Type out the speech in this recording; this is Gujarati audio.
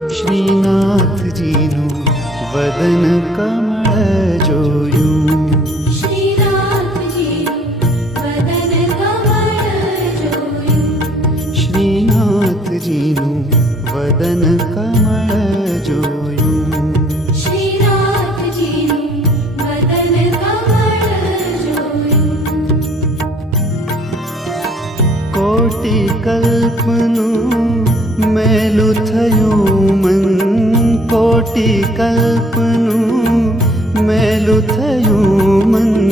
શ્રીનાથજીનું વદન કમળ જોયું, શ્રીનાથજીનું વદન કમળ જોયું, કોટી કલ્પનું મેલું થયું મન, કોટી કલ્પનું મેલું થયું મન,